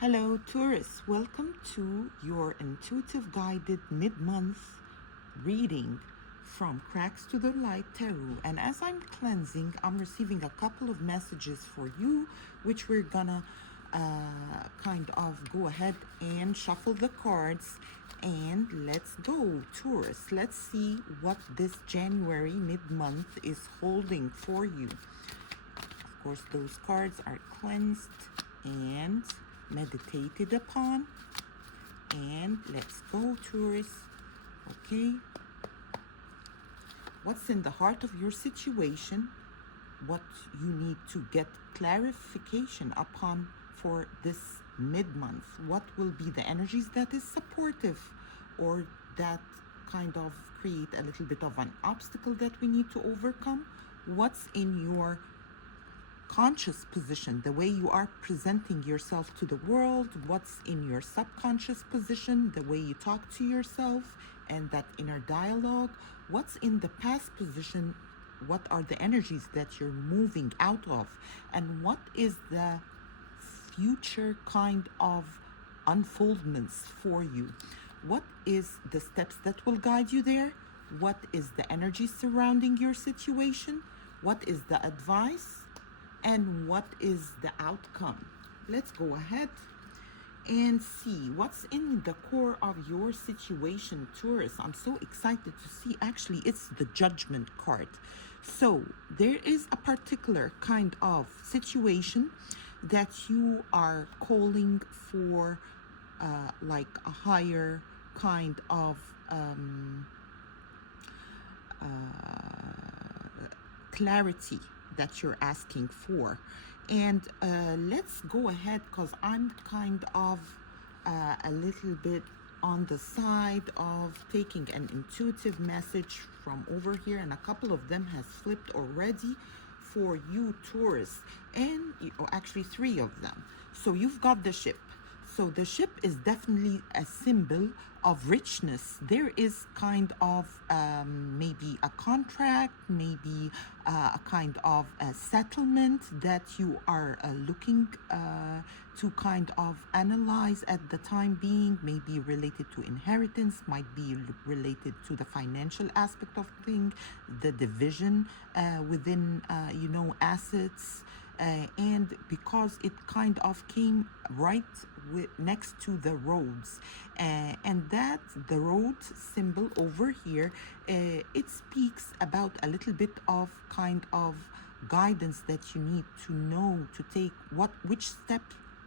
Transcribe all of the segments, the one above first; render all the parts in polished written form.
Hello, Taurus. Welcome to your intuitive guided mid month reading from Cracks to the Light Tarot. And as I'm cleansing, I'm receiving a couple of messages for you, which we're gonna kind of go ahead and shuffle the cards. And let's go, Taurus. Let's see what this January mid month is holding for you. Of course, those cards are cleansed and meditated upon. And let's go, Taurus. Okay. What's in the heart of your situation? What you need to get clarification upon for this mid-month? What will be the energies that is supportive or that kind of create a little bit of an obstacle that we need to overcome? What's in your conscious position, the way you are presenting yourself to the world, what's in your subconscious position, the way you talk to yourself and that inner dialogue, what's in the past position, what are the energies that you're moving out of, and what is the future kind of unfoldments for you. What is the steps that will guide you there? What is the energy surrounding your situation? What is the advice? And what is the outcome? Let's go ahead and see what's in the core of your situation, Taurus. I'm so excited to see. Actually, it's the Judgment card. So there is a particular kind of situation that you are calling for like a higher kind of clarity that you're asking for. And let's go ahead, because I'm kind of a little bit on the side of taking an intuitive message from over here, and a couple of them has flipped already for you, Taurus, and actually three of them. So you've got the ship. So the ship is definitely a symbol of richness. There is kind of maybe a contract, maybe a kind of a settlement that you are looking to kind of analyze at the time being, maybe related to inheritance, might be related to the financial aspect of things, the division within, assets. And because it kind of came right next to the roads, and that the road symbol over here, it speaks about a little bit of kind of guidance that you need to know to take which step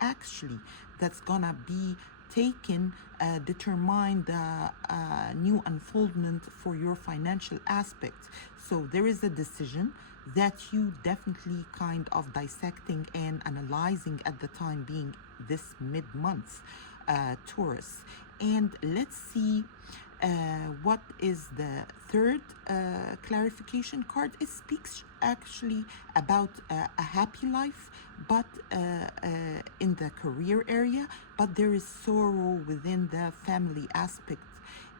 actually that's gonna be taken, determine the new unfoldment for your financial aspect. So there is a decision that you definitely kind of dissecting and analyzing at the time being this mid-month, Taurus. And let's see what is the third clarification card. It speaks actually about a happy life, but in the career area, but there is sorrow within the family aspect.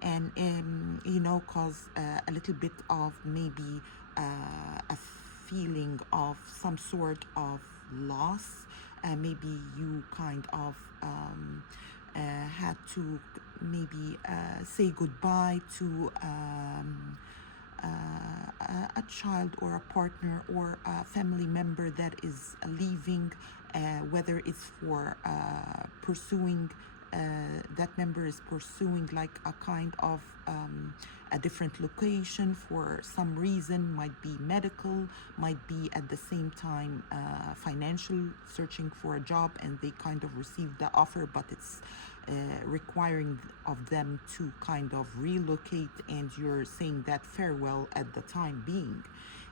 And cause a little bit of maybe a feeling of some sort of loss. Maybe you kind of had to maybe say goodbye to a child or a partner or a family member that is leaving, whether it's for pursuing, that member is pursuing like a kind of a different location for some reason, might be medical, might be at the same time financial, searching for a job, and they kind of receive the offer, but it's requiring of them to kind of relocate, and you're saying that farewell at the time being.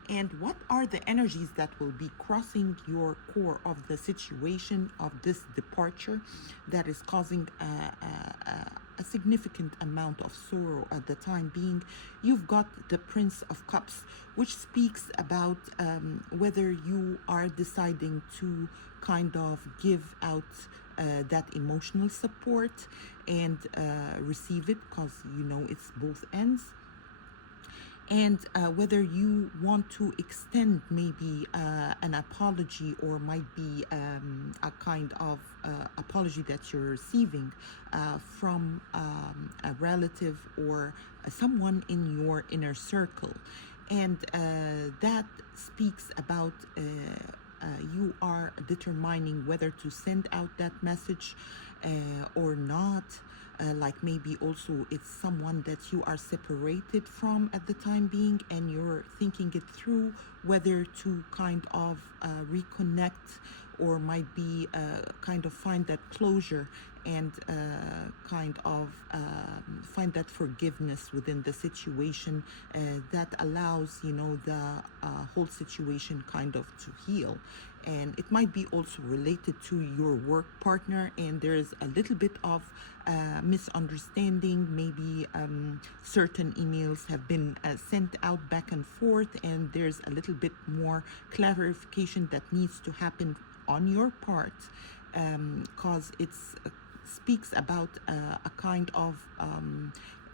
And what are the energies that will be crossing your core of the situation of this departure that is causing a significant amount of sorrow at the time being? You've got the Prince of Cups, which speaks about whether you are deciding to kind of give out that emotional support and receive it, because it's both ends. and whether you want to extend maybe an apology, or might be a kind of apology that you're receiving from a relative or someone in your inner circle. And that speaks about you are determining whether to send out that message or not. Like maybe also it's someone that you are separated from at the time being, and you're thinking it through whether to kind of reconnect, or might be kind of find that closure, and kind of find that forgiveness within the situation that allows, you know, the whole situation kind of to heal. And it might be also related to your work partner, and there's a little bit of misunderstanding. Maybe certain emails have been sent out back and forth, and there's a little bit more clarification that needs to happen on your part, because it speaks about a kind of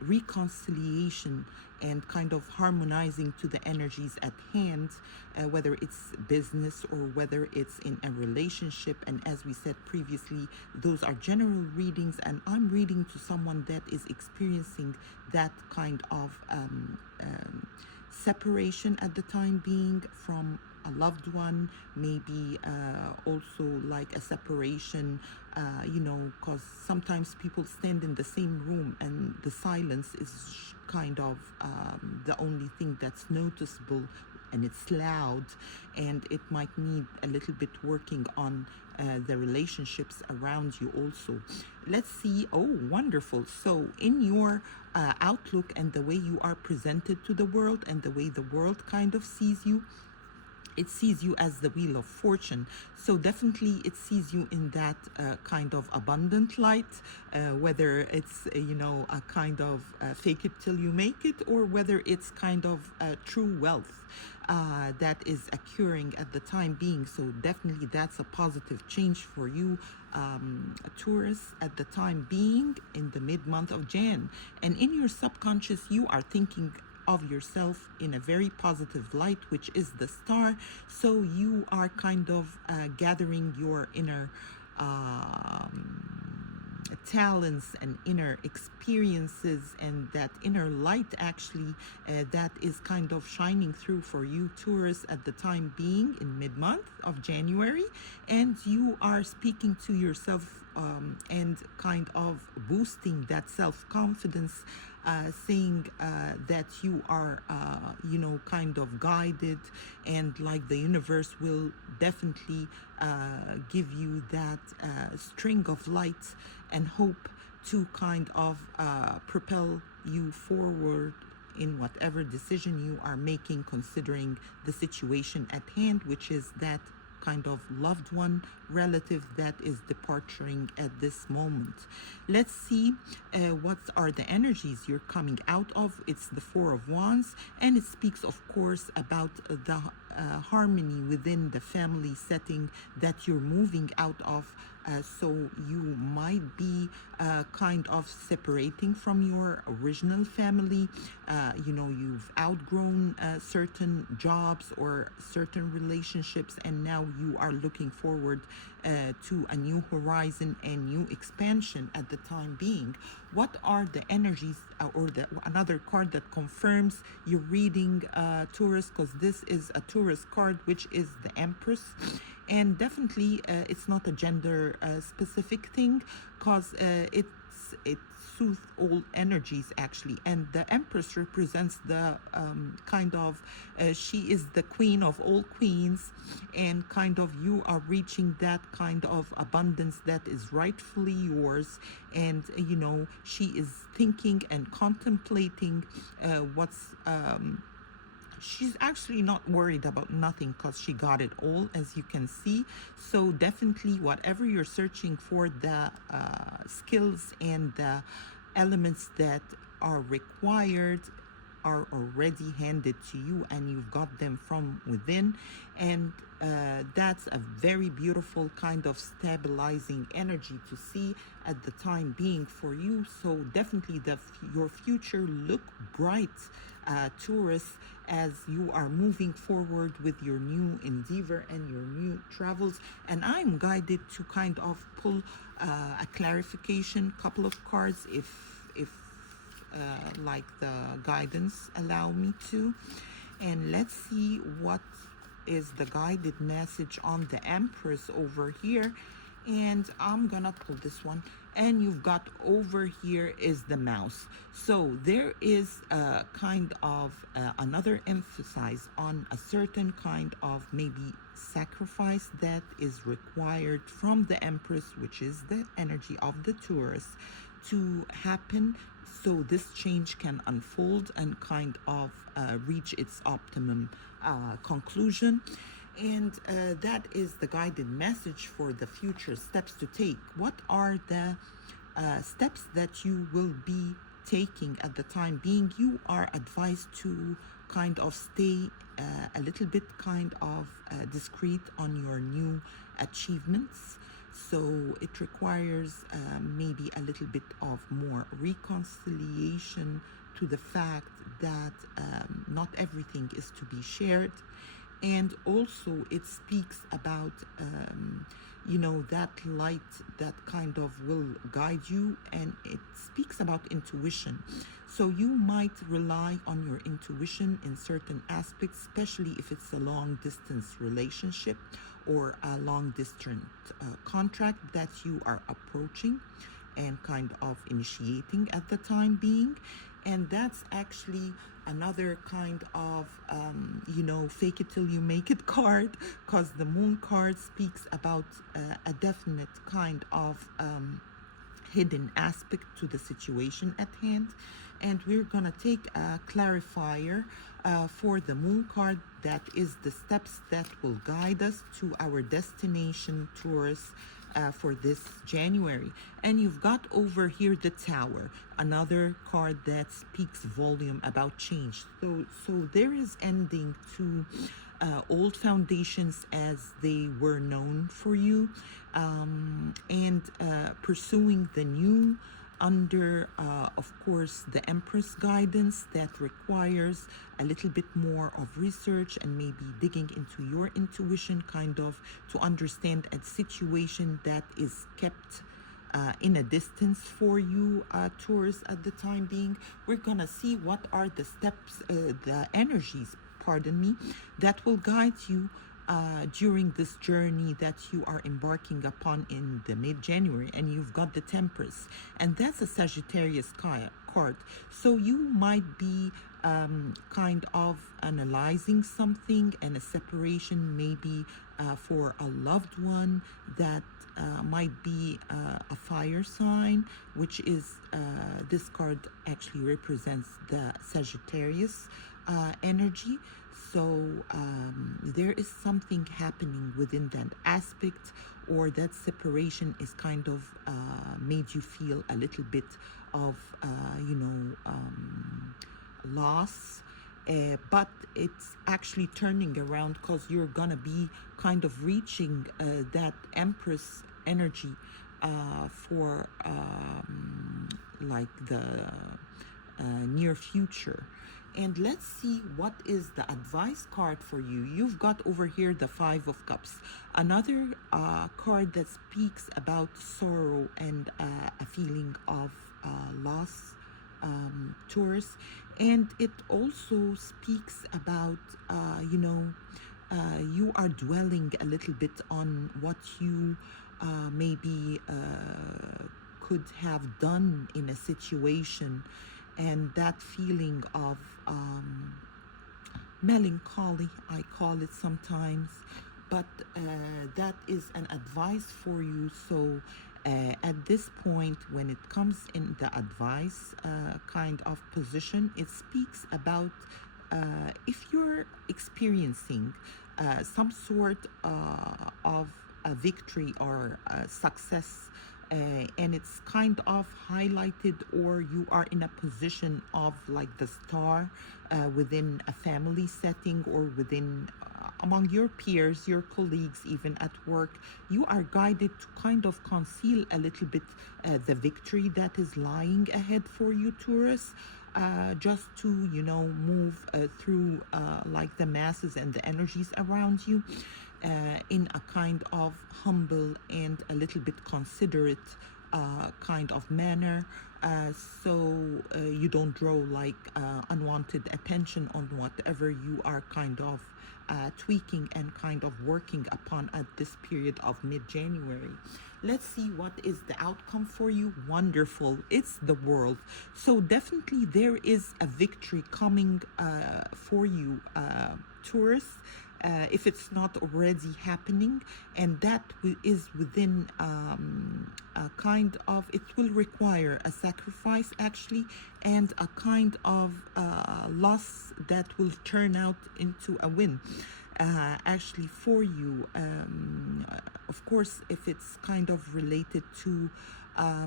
reconciliation and kind of harmonizing to the energies at hand, whether it's business or whether it's in a relationship. And as we said previously, those are general readings, and I'm reading to someone that is experiencing that kind of separation at the time being from a loved one, maybe also like a separation, you know, because sometimes people stand in the same room and the silence is kind of the only thing that's noticeable, and it's loud, and it might need a little bit working on the relationships around you also. Let's see. Oh, wonderful. So in your outlook and the way you are presented to the world and the way the world kind of sees you, it sees you as the wheel of fortune. So definitely it sees you in that kind of abundant light, whether it's you know, a kind of fake it till you make it, or whether it's kind of true wealth that is occurring at the time being. So definitely that's a positive change for you, Taurus, at the time being in the mid-month of Jan. And in your subconscious, you are thinking of yourself in a very positive light, which is the star. So you are kind of gathering your inner talents and inner experiences, and that inner light actually that is kind of shining through for you, Taurus, at the time being in mid-month of January. And you are speaking to yourself and kind of boosting that self-confidence, saying that you are, you know, kind of guided, and like the universe will definitely give you that string of light and hope to kind of propel you forward in whatever decision you are making, considering the situation at hand, which is that kind of loved one, relative that is departing at this moment. Let's see what are the energies you're coming out of. It's the Four of Wands, and it speaks, of course, about the harmony within the family setting that you're moving out of. So you might be kind of separating from your original family. You know, you've outgrown certain jobs or certain relationships, and now you are looking forward to a new horizon and new expansion at the time being. What are the energies or another card that confirms your reading, Taurus? Because this is a Taurus card, which is the Empress. And definitely it's not a gender specific thing, because it soothes all energies actually. And the Empress represents the kind of she is the queen of all queens, and kind of you are reaching that kind of abundance that is rightfully yours. And you know, she is thinking and contemplating what's she's actually not worried about nothing, because she got it all, as you can see. So definitely whatever you're searching for, the skills and the elements that are required are already handed to you and you've got them from within. And that's a very beautiful kind of stabilizing energy to see at the time being for you. So definitely your future look bright, Taurus, as you are moving forward with your new endeavor and your new travels. And I'm guided to kind of pull a clarification, couple of cards, if like the guidance allow me to. And let's see what is the guided message on the Empress over here. And I'm gonna pull this one, and you've got over here is the mouse. So there is a kind of another emphasis on a certain kind of maybe sacrifice that is required from the Empress, which is the energy of the Taurus, to happen so this change can unfold and kind of reach its optimum conclusion. And that is the guided message for the future steps to take. What are the steps that you will be taking at the time being? You are advised to kind of stay a little bit kind of discreet on your new achievements. So it requires maybe a little bit of more reconciliation to the fact that not everything is to be shared. And also it speaks about that light that kind of will guide you, and it speaks about intuition. So you might rely on your intuition in certain aspects, especially if it's a long distance relationship or a long distance contract that you are approaching and kind of initiating at the time being. And that's actually another kind of fake it till you make it card, because the moon card speaks about a definite kind of hidden aspect to the situation at hand. And we're gonna take a clarifier for the moon card, that is the steps that will guide us to our destination, Taurus, for this January. And you've got over here the Tower, another card that speaks volume about change. So there is ending to old foundations as they were known for you, and pursuing the new under, of course, the Empress guidance that requires a little bit more of research and maybe digging into your intuition, kind of to understand a situation that is kept in a distance for you, Taurus, at the time being. We're gonna see what are the steps, the energies, pardon me, that will guide you during this journey that you are embarking upon in the mid-January. And you've got the Temperance, and that's a Sagittarius card. So you might be kind of analyzing something, and a separation maybe for a loved one that might be a fire sign, which is this card actually represents the Sagittarius energy. So there is something happening within that aspect, or that separation is kind of made you feel a little bit of loss, but it's actually turning around, because you're gonna be kind of reaching that Empress energy for like the near future. And let's see what is the advice card for you. You've got over here the Five of Cups, another card that speaks about sorrow and a feeling of loss, Taurus. And it also speaks about you are dwelling a little bit on what you maybe could have done in a situation, and that feeling of melancholy, I call it sometimes, but that is an advice for you. So at this point, when it comes in the advice kind of position, it speaks about if you're experiencing some sort of a victory or a success and it's kind of highlighted, or you are in a position of like the star within a family setting, or within among your peers, your colleagues, even at work. You are guided to kind of conceal a little bit the victory that is lying ahead for you, Taurus. Just to, you know, move through like the masses and the energies around you in a kind of humble and a little bit considerate kind of manner, so you don't draw like unwanted attention on whatever you are kind of tweaking and kind of working upon at this period of mid-January. Let's see what is the outcome for you. Wonderful. It's the world. So definitely there is a victory coming for you, Taurus. If it's not already happening, and that is within a kind of, it will require a sacrifice actually, and a kind of loss that will turn out into a win actually for you. Of course, if it's kind of related to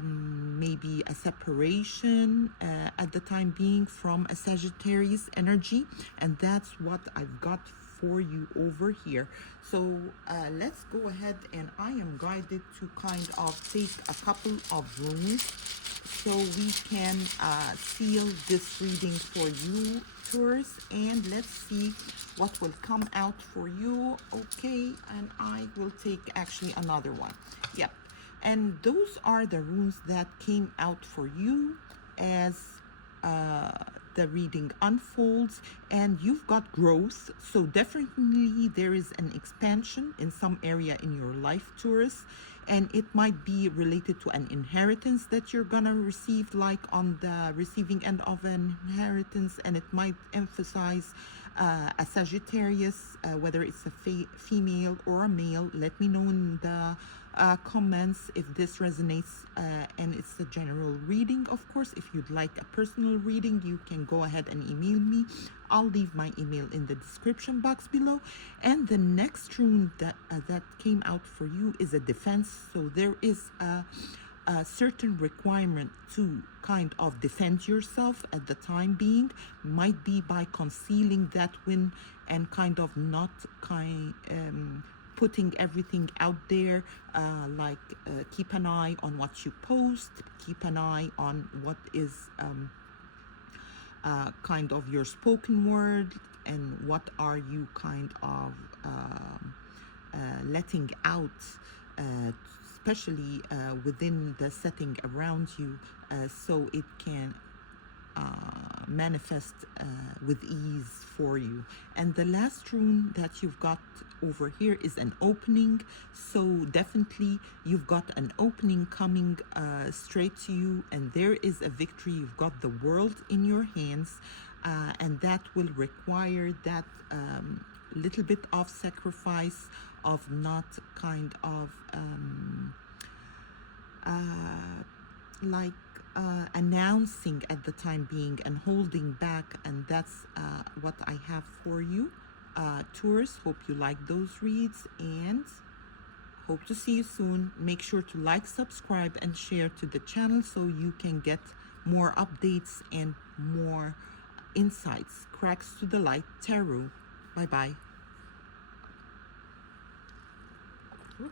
maybe a separation at the time being from a Sagittarius energy, and that's what I've got for you over here. So let's go ahead, and I am guided to kind of take a couple of runes so we can seal this reading for you, Taurus, and let's see what will come out for you. Okay, and I will take actually another one. Yep, and those are the runes that came out for you as the reading unfolds, and you've got growth. So definitely there is an expansion in some area in your life, Taurus, and it might be related to an inheritance that you're gonna receive, like on the receiving end of an inheritance, and it might emphasize a Sagittarius, whether it's a female or a male. Let me know in the comments if this resonates, and it's a general reading. Of course, if you'd like a personal reading, you can go ahead and email me. I'll leave my email in the description box below. And the next rune that came out for you is a defense. So there is a certain requirement to kind of defend yourself at the time being, might be by concealing that win and kind of not putting everything out there, like keep an eye on what you post, keep an eye on what is kind of your spoken word, and what are you kind of letting out, especially within the setting around you, so it can manifest with ease for you. And the last rune that you've got over here is an opening. So definitely you've got an opening coming straight to you, and there is a victory. You've got the world in your hands, and that will require that little bit of sacrifice of not kind of like announcing at the time being and holding back. And that's what I have for you, Taurus. Hope you like those reads, and hope to see you soon. Make sure to like, subscribe, and share to the channel so you can get more updates and more insights. Cracks to the light tarot. Bye bye.